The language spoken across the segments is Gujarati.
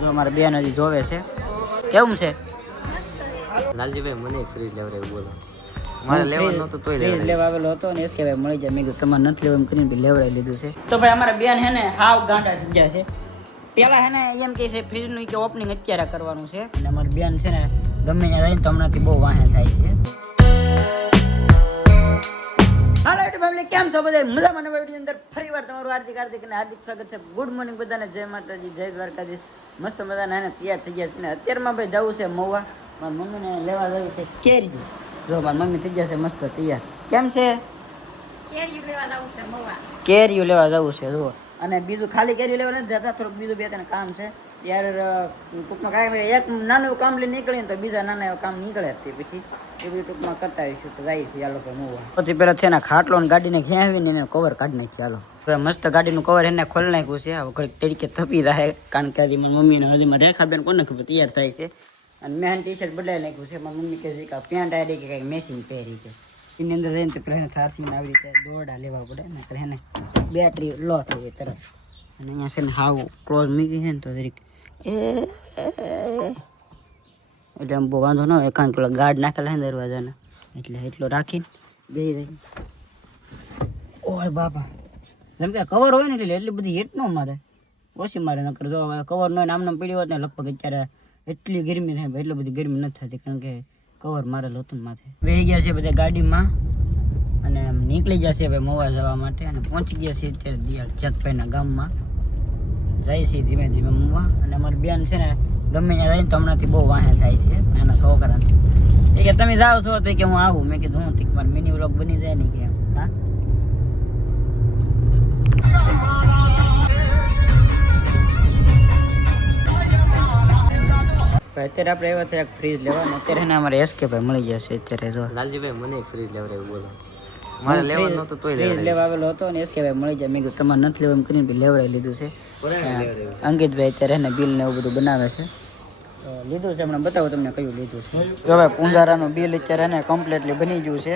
જો અમારા બેન હજી જોવે છે કેવું છે લાલજીભાઈ મને ફ્રીજ લેવડાવ્યું બોલો મારે લેવાનું નહોતું તોય ફ્રીજ લેવા આવેલો હતો ને એસકે ભાઈ મળી જાય મેં કીધું તમારે નથી લેવું એમ કરીને લેવડાવી લીધું છે તો ભાઈ અમારા બેન હે ને હાવ ગાંડા થઈ ગયા છે પેલા હે ને એમ કે છે ફ્રીજનું કે ઓપનિંગ અત્યારે કરવાનું છે અને અમારી બેન છે ને ગમે ત્યાં જઈને તો હમણાંથી બહુ વાહે થાય છે હાલો યુટ્યુબ ફેમિલી કેમ છો બધા મજામાં નવા વિડીયો અંદર ફરીવાર તમારું હાર્દિક અને હાર્દિક સ્વાગત છે ગુડ મોર્નિંગ બધાને જય માતાજી જય દ્વારકાધીશ મસ્ત મજાના એને તૈયાર થઈ ગયા છે ને અત્યારમાં ભાઈ જવું છે મહુવા મારી મમ્મીને લેવા જવું છે કેરી જો મારી મમ્મી થઈ ગયા છે મસ્ત તૈયાર કેમ છે કેરીયું લેવા જવું છે જુઓ અને બીજું ખાલી કેરી લેવા નથી જતા થોડુંક બીજું બે ત્રણ કામ છે ત્યારે ટૂંકમાં કાંઈ એક નાનું એવું કામ લઈને નીકળીએ ને તો બીજા નાના એવા કામ નીકળે તે પછી એ બધું ટૂંકમાં કરતા આવીશું તો જાય છે આ લોકો મૂવા પછી પહેલાં છે ને ખાટલો ને ગાડીને ક્યાં આવીને એને કવર કાઢી નાખી ચાલો હવે મસ્ત ગાડીનું કવર એને ખોલી નાખ્યું છે હવે ઘડીક તરીકે થપી જાય કારણ કે હજી મારી મમ્મીને હજી મારે રેખાબેન કોને ખબર તૈયાર થાય છે અને મેં ટી શર્ટ બદલાઈ નાખ્યું છે મારી મમ્મી કહે છે કે પેન્ટ આવી કે કંઈક મેચિંગ પહેરી છે એની અંદર જઈને તો પેલા ખાસીને આવી રીતે દોરડા લેવા પડે ને એને બેટરી લો થઈ જાય તરત અને અહીંયા છે ને હાવ ક્લોઝ મૂકી છે ને તો જરીક એટલે આમ બહુ વાંધો ન હોય કારણ કે ગાર્ડ નાખેલા છે દરવાજાના એટલે એટલો રાખીને બે રહી ઓય બાપા જેમ કે કવર હોય ને એટલે એટલી બધી હીટ ન મારે ઓછી મારે નકર જો કવર ન હોય આમ નામ પડ્યું હોત ને લગભગ અત્યારે એટલી ગરમી થાય એટલી બધી ગરમી નથી થતી કારણ કે કવર મારેલું હતું ને માથે બેસી ગયા છે બધા ગાડીમાં અને નીકળી જશે ભાઈ મહુવા જવા માટે અને પહોંચી ગયા છે અત્યારે દિયાળ જગભાઈના ગામમાં જાય છે ધીમે ધીમે મહુવા અને અમારી બેન છે ને ગમે ત્યાં જાય ને તો હમણાંથી બહુ વાહે થાય છે એના છોકરા એ કે તમે જાઓ છો તો કે હું આવું મેં કીધું હું મારે મિની વ્લોગ બની જાય ને કે હા અત્યારે આપણે એવા થયા ફ્રીજ લેવાનું અત્યારે ને અમારે એસકે ભાઈ મળી જશે અત્યારે જો લાલજીભાઈ મને ફ્રીજ લેવડાવ્યું બોલો મારે લેવાનું નહોતું તોય ફ્રીજ લેવા આવેલો હતો ને એસકે ભાઈ મળી જાય મેં કીધું તમારે નથી લેવું એમ કરીને લેવડાવી લીધું છે અંકિતભાઈ અત્યારે એને બિલ ને એવું બધું બનાવે છે તો લીધું છે હમણાં બતાવો તમને કયું લીધું છે જો ભાઈ પૂંજારાનું બિલ અત્યારે એને કમ્પ્લીટલી બની ગયું છે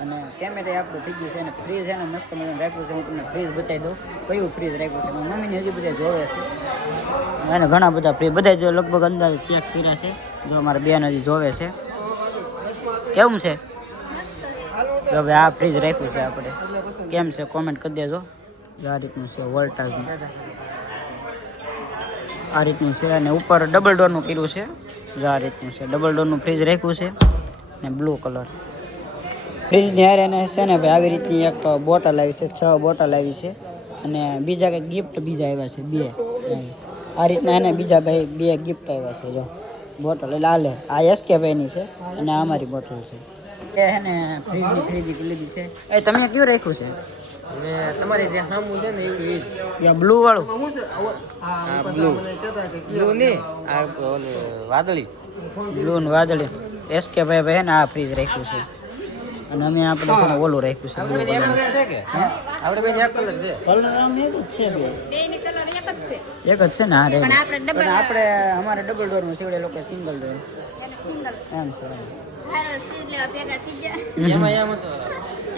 અને કેમેરા આપણું થઈ ગયું છે અને ફ્રીજ એને મસ્ત મને રાખ્યું છે હું તમને ફ્રીજ બતાવી દઉં કયું ફ્રીજ રાખ્યું છે મારી મમ્મીને હજી બધા જોવે છે અને ઘણા બધા ફ્રીજ બધા જો લગભગ અંદાજે ચેક કર્યા છે જો અમારા બેન હજી જોવે છે કેવું છે તો હવે આ ફ્રીજ રાખ્યું છે આપણે કેમ છે કોમેન્ટ કરી દેજો આ રીતનું છે વોલ્ટાજનું આ રીતનું છે અને ઉપર ડબલ ડોરનું કર્યું છે જો આ રીતનું છે ડબલ ડોરનું ફ્રીજ રાખ્યું છે અને બ્લુ કલર ફ્રીજની હારે એને છે ને ભાઈ આવી રીતની એક બોટલ આવી છે 6 બોટલ આવી છે અને બીજા કંઈક ગિફ્ટ બીજા આવ્યા છે 2 આ રીતના એને બીજા ભાઈ 2 ગિફ્ટ આવ્યા છે જો બોટલ એટલે આલે આ એસકે ભાઈની છે અને આ અમારી બોટલ છે એ હે ને ફ્રીજની ખરીદી લીધી છે એ તમે કયું રાખ્યું છે અને તમારે જે સામું છે ને એવું ઈ યા બ્લુ વાળું આ બ્લુ ને આ વાદળી બ્લુ ને વાદળી એસકે ભાઈ ભાઈ ને આ ફ્રીજ રાખ્યું છે અને અમે આપણે પણ ઓલું રાખ્યું છે આપણે એક કલર છે કે આપણે બે એક કલર છે કલર આમ એક જ છે બે બેની કલર એક જ છે એક જ છે ને હા પણ આપણે અમારે ડબલ ડોર નું સીવડે લોકો સિંગલ ડોર સિંગલ એમ છે હારો ફ્રીજ લેવા ભેગા થઈ ગયા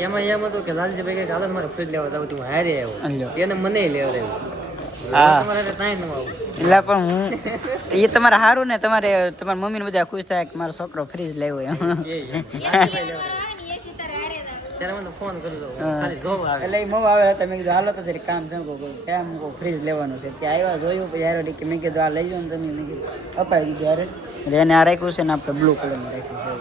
એમાં હતું કે લાલજીભાઈ કે હાલો મારે ફ્રીજ લેવા જાવ તું હારે આવ્યો એને મને લેવડાવ્યું હા તમારે ત્યાં ન આવું એટલે પણ હું એ તમારે સારું ને તમારે તમારા મમ્મીને બધા ખુશ થાય કે મારો છોકરો ફ્રીજ લેવો એમ ત્યારે મને ફોન કરી દો ખાલી જોબ આવે એટલે એ મવ આવે હતા મેં કીધું હાલો તો જરી કામ છે કેમ ફ્રીજ લેવાનું છે ત્યાં આવ્યા જોયું પછી યાર કે મેં કીધું આ લઈ જાઓ ને તમે મેં કીધું અપાવી દીધું યાર એટલે એને આ રાખ્યું છે ને આપણે બ્લુ કલરનું રાખ્યું છે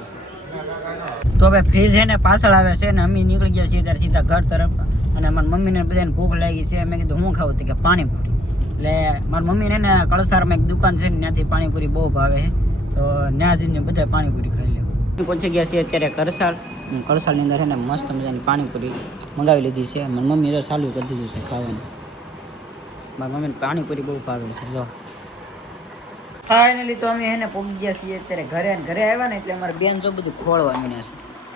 તો હવે ફ્રીજ એને પાછળ આવે છે ને અમે નીકળી ગયા છીએ ત્યારે સીધા ઘર તરફ અને મારી મમ્મીને બધાને ભૂખ લાગી છે મેં કીધું હું ખાવું કે પાણીપુરી એટલે મારી મમ્મીને ને કળસારમાં એક દુકાન છે ને ત્યાંથી પાણીપુરી બહુ ભાવે છે તો ત્યાં જઈને બધા પાણીપુરી ખાઈ લેવું પહોંચી ગયા છીએ અત્યારે કળસાળની અંદર છે ને મસ્ત મજાની પાણીપુરી મંગાવી લીધી છે મારી મમ્મીએ તો ચાલુ કરી દીધું છે ખાવાનું મારી મમ્મીને પાણીપુરી બહુ ભાવે છે જો ફાઇનલી તો અમે એને પહોંચી ગયા છીએ અત્યારે ઘરે આવ્યા ને એટલે અમારે બેન જો બધું ખોળવા મીને છે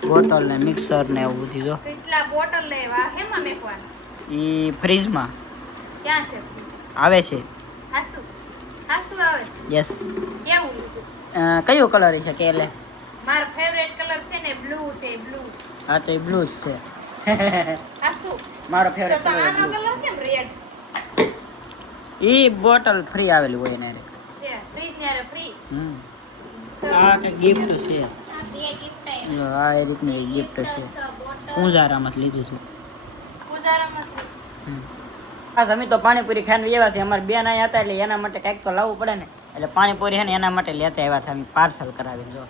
બોટલ ને મિક્સર ને એવું બધું જો કેટલા બોટલ લેવા હેમાં મેકવાનું એ ફ્રીજમાં ક્યાં છે આવે છે હાસુ આવે યસ કેવું લીધું કયો કલર છે કે એટલે મારો ફેવરેટ કલર છે ને બ્લુ છે બ્લુ હા તો એ બ્લુ જ છે હાસુ મારો તો ફેવરેટ આનો કલર કલર કેમ રેડ એ બોટલ ફ્રી આવેલી હોય એને છે ફ્રીજ ને અરે ફ્રી આ કે ગિફ્ટ છે આ બે gift આપ્યા. જો આ એ રીતની ગિફ્ટ છે 6 બોટલ. પૂંજારામાં લીધું હતું પૂજારામાં આ જમી તો પાણીપુરી ખાઈને વ્યવા છે અમારે બેન અહીંયા હતા એટલે એના માટે કંઈક તો લાવવું પડે ને એટલે પાણીપુરી છે ને એના માટે લેતા આવ્યા હતા અમે પાર્સલ કરાવીને જો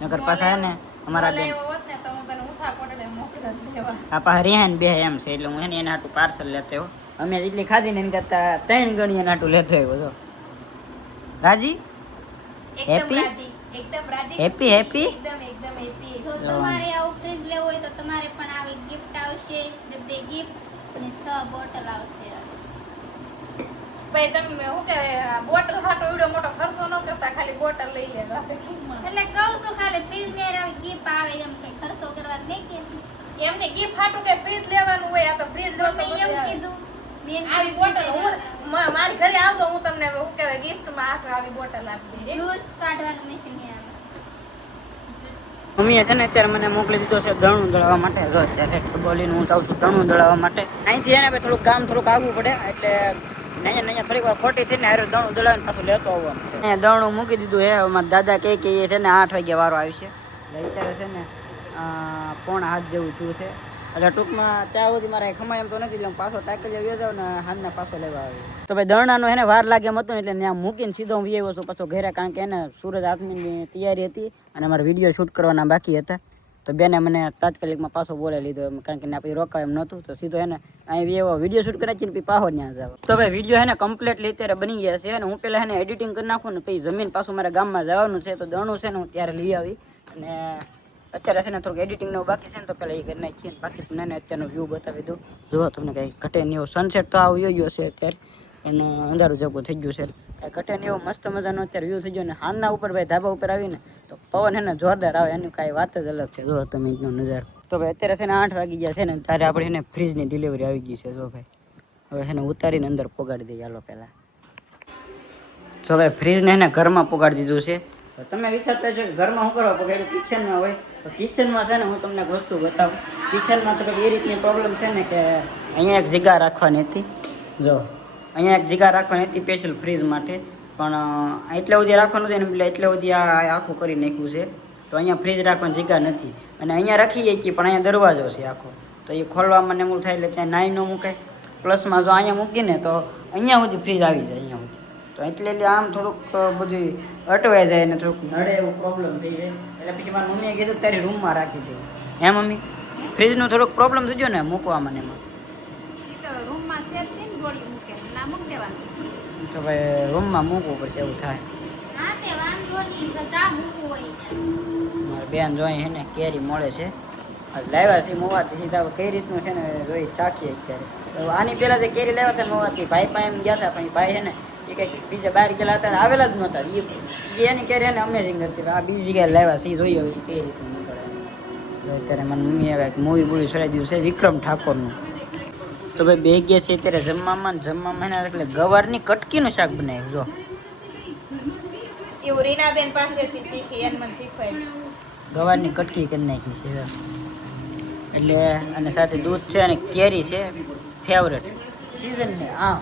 નગર પાછા હે ને અમારા બેન હોત ને તો હું તને ઉષા કોટડે મોકલી દેવા આ પાસે રિહાન બે એમ છે એટલે હું એને એના હાટું પાર્સલ લેતો આવ્યો અમે જેટલી ખાધી ને એની કરતા 3 ગણી એના હાટું લેતો આવ્યો જો રાજી એકદમ Happy? રાજી એકદમ રાજી Happy, happy? એકદમ હેપી જો તમારે આવું ફ્રીજ લેવું હોય તો તમારે પણ આવી gift આવશે. બે gift અને 6 બોટલ આવશે. ભાઈ તમે શું કે બોટલ હાટો એવડો મોટો ખર્ચો ન કરતા ખાલી બોટલ લઈ લે વાત કિંમત એટલે કહું છું ખાલી ફ્રીજ ને આવી gift આવે એમ કઈ ખર્ચો કરવાનો નહીં કે એમને ગિફ્ટ હાટું કે ફ્રીજ લેવાનું હોય આ તો ફ્રીજ લો તો મેં બધું એમ આવે. કીધું મેં આવી બોટલ હું મારી ઘરે આવતો હું તમને શું કહેવાય ગિફ્ટ માં હાટો આવી બોટલ આપી દે જ્યુસ કાઢવાનું મશીન છે આમાં. મમ્મીએ છે ને અત્યારે મને મોકલી દીધો છે દળું દળવા માટે જો અત્યારે બોલીને હું જાઉં છું દળું દળવા માટે અહીંથી એને ભાઈ થોડુંક કામ થોડુંક આગવું પડે એટલે અહીંયા થોડીક વાર ખોટી થઈને હારે દળું દળાવીને પાછું લેતો આવવાનું છે અહીંયા દળું મૂકી દીધું હે અમારા દાદા કહે કે એ છે ને 8 વાગે વારો આવશે એટલે અત્યારે છે ને 6:45 જેવું થયું છે એટલે ટૂંકમાં ત્યાં સુધી મારે ખમાય એમ તો નથી એટલે હું પાછો ટાઈકલ આવ્યો જાઉં ને હાલના પાછો લેવા આવ્યો તો ભાઈ દળણાનો એને વાર લાગે એમ હતું ને એટલે ત્યાં મૂકીને સીધો હું આવ્યો છું પાછો ઘરે કારણ કે એને સૂરજ આથમીની તૈયારી હતી અને અમારે વિડીયો શૂટ કરવાના બાકી હતા તો બેને મને તાત્કાલિકમાં પાછો બોલાવી લીધો એમ કારણ કે ના પછી રોકાવ એમ નહોતું તો સીધો એને અહીં એવો વિડીયો શૂટ કરી ને પછી પાછો ત્યાં જાવ તો ભાઈ વિડીયો એને કમ્પ્લીટલી અત્યારે બની ગયા છે અને હું પહેલાં એને એડિટિંગ કરી નાખું ને પછી જમીન પાછું મારા ગામમાં જવાનું છે તો દણું છે ને હું ત્યારે લઈ આવી અને અત્યારે છે ને થોડુંક એડિટિંગનું બાકી છે ને તો પહેલાં એ કરી નાખીએ બાકી મને અત્યારનો વ્યૂ બતાવી દઉં જુઓ તમને કંઈ ઘટે નહીં એવો સનસેટ તો આવ્યો ગયો છે અત્યારે અને અંધારું જગું થઈ ગયું છે કાંઈ ઘટે નહીં એવો મસ્ત મજાનો અત્યારે વ્યૂ થઈ ગયો ને હાલના ઉપર ભાઈ ધાબા ઉપર આવીને તો પવન એને જોરદાર આવે એની કાંઈ વાત જ અલગ છે જો તમે એનો નજારો તો ભાઈ અત્યારે છે ને 8 વાગી ગયા છે ને ત્યારે આપણે એને ફ્રીજની ડિલિવરી આવી ગઈ છે જો ભાઈ હવે એને ઉતારીને અંદર પોગાડી દઈએ હાલો પહેલાં જો ભાઈ ફ્રીજને એને ઘરમાં પોગાડી દીધું છે તો તમે વિચારતા છો કે ઘરમાં શું કરવા પગાડ્યું કિચનમાં હોય તો કિચનમાં છે ને હું તમને એક વસ્તુ બતાવું કિચનમાં તો એ રીતની પ્રોબ્લેમ છે ને કે અહીંયા એક જગ્યા રાખવાની હતી જો અહીંયા એક જગ્યા રાખવાની હતી સ્પેશિયલ ફ્રીજ માટે પણ એટલે સુધી રાખવાનું હતું ને એટલે સુધી આ આખું કરી નાખ્યું છે તો અહીંયા ફ્રીજ રાખવાની જગ્યા નથી અને અહીંયા રાખી જાય કે પણ અહીંયા દરવાજો છે આખો તો એ ખોલવામાં ને એવું થાય એટલે ત્યાં નાઈ ન મુકાય પ્લસમાં જો અહીંયા મૂકીને તો અહીંયા સુધી ફ્રીજ આવી જાય અહીંયા સુધી તો એટલે આમ થોડુંક બધું અટવાઈ જાય ને થોડુંક નડે એવું પ્રોબ્લેમ થઈ જાય એટલે પછી મારી મમ્મીએ કીધું તારી રૂમમાં રાખી દે હે મમ્મી ફ્રીજનો થોડોક પ્રોબ્લેમ થઈ ગયો ને મૂકવામાં ને એમાં ઈ તો રૂમમાં સેટ થઈને ગોળી મૂકે ના મૂક દેવાનું તો ભાઈ રૂમમાં મૂકવું પડશે એવું થાય હા તે વાંધો નહીં કે જા મૂકવું હોય ત્યાં. મારી બેન જોઈ હે ને કેરી મળે છે લાવ્યા છે મોવાથી સીધા હવે કઈ રીતનું છે ને જોઈ ચાખીએ અત્યારે તો આની પહેલાં જે કેરી લાવ્યા હતા મોવાથી ભાઈ પાસે એમ ગયા હતા પણ એ ભાઈ છે ને એ કંઈક બીજા બહાર ગયેલા હતા આવેલા જ નહોતા એ એની કેરી એને અમેઝિંગ હતી આ બીજી જગ્યાએ લાવ્યા છે એ જોઈએ હવે કઈ રીતનું નીકળે તો અત્યારે મને મમ્મીએ કંઈક મૂવી બૂવી ચડાવી દીધું છે વિક્રમ ઠાકોરનું તો ભાઈ બે ગયા છે અત્યારે જમવામાં એના એટલે ગવારની કટકીનું શાક બનાવ્યું જો એવું રીનાબેન પાસેથી શીખી એને મને શીખવાડ્યું ગવારની કટકી કરી નાખી છે એટલે અને સાથે દૂધ છે અને કેરી છે ફેવરેટ સિઝનને હા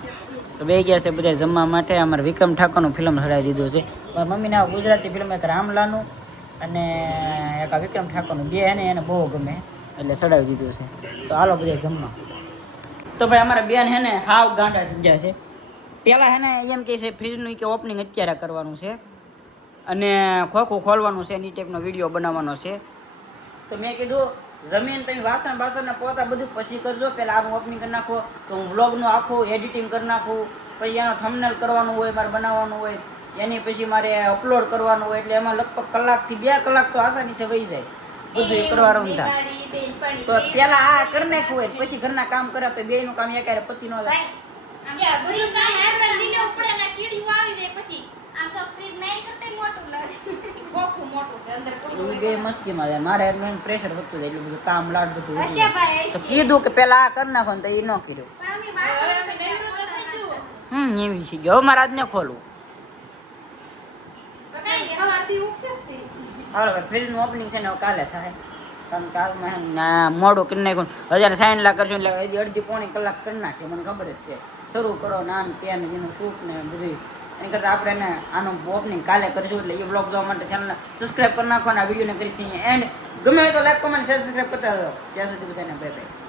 તો બે ગયા છે બધા જમવા માટે અમારે વિક્રમ ઠાકોરનું ફિલ્મ ચડાવી દીધું છે મારી મમ્મીને આ ગુજરાતી ફિલ્મ એક રામલાનું અને એક આ વિક્રમ ઠાકોરનું બે એને બહુ ગમે એટલે ચડાવી દીધું છે તો હાલો બધા જમવા તો ભાઈ અમારા બેન હે ને હાવ ગાંડા થઈ ગયા છે પહેલાં હે ને એમ કહે છે ફ્રીજનું કે ઓપનિંગ અત્યારે કરવાનું છે અને ખોખું ખોલવાનું છે એ ટાઈપનો વિડીયો બનાવવાનો છે તો મેં કીધું જમીન તમે વાસણ બાસણને પોતા બધું પછી કરજો પહેલાં આનું ઓપનિંગ કરી નાખો તો હું વ્લોગનું આખું એડિટિંગ કરી નાખું પછી એનો થંબનેલ કરવાનું હોય મારે બનાવવાનું હોય એની પછી મારે અપલોડ કરવાનું હોય એટલે એમાં લગભગ કલાકથી 2 કલાક તો આસાનીથી વહી જાય બધું એ કરવાનું થાય તો પહેલાં આ કરી નાખવું હોય પછી ઘરના કામ કરે તો બેયનું કામ એકારે પતી ન જાય બધી કાંઈ હારવાર લીને ઉપડે ને કીડીઓ આવી જાય પછી આમ તો ફ્રીજ નહીં કરતા મોટું લાગે ખોખું મોટું છે અંદર પૂરું એ બે મસ્તીમાં જાય મારે પ્રેશર વધતું જાય એટલું બધું કામ લાડ બધું હશે ભાઈ તો કીધું કે પહેલાં આ કરી નાખો ને તો એ ન કીધું પણ અમે વાસણ એવી છે ગયો મારે આજ ને ખોલવું કદાચ સવારથી ઉગશે જ તે. હાલો ભાઈ ફ્રીજનું ઓપનિંગ છે ને હવે કાલે થાય કારણ કે આજમાં ના મોડું કરી નાખ્યું 1060 કરજો એટલે હજી અડધી પોણી કલાક કરી નાખીએ મને ખબર જ છે શરૂ કરો નાન ત્યાં જેનું સૂપ ને બધું એની કરતાં આપણે એને આનું ઓપનિંગ કાલે કરીશું. એટલે એ વ્લોગ જોવા માટે ચેનલને સબસ્ક્રાઈબ કરી નાખો અને આ વિડીયોને કરીશું એન્ડ ગમે હોય તો લાઈક કોમેન્ટ શેર સબસ્ક્રાઈબ કરતા રહો. ત્યાં સુધી બધાને બાય બાય.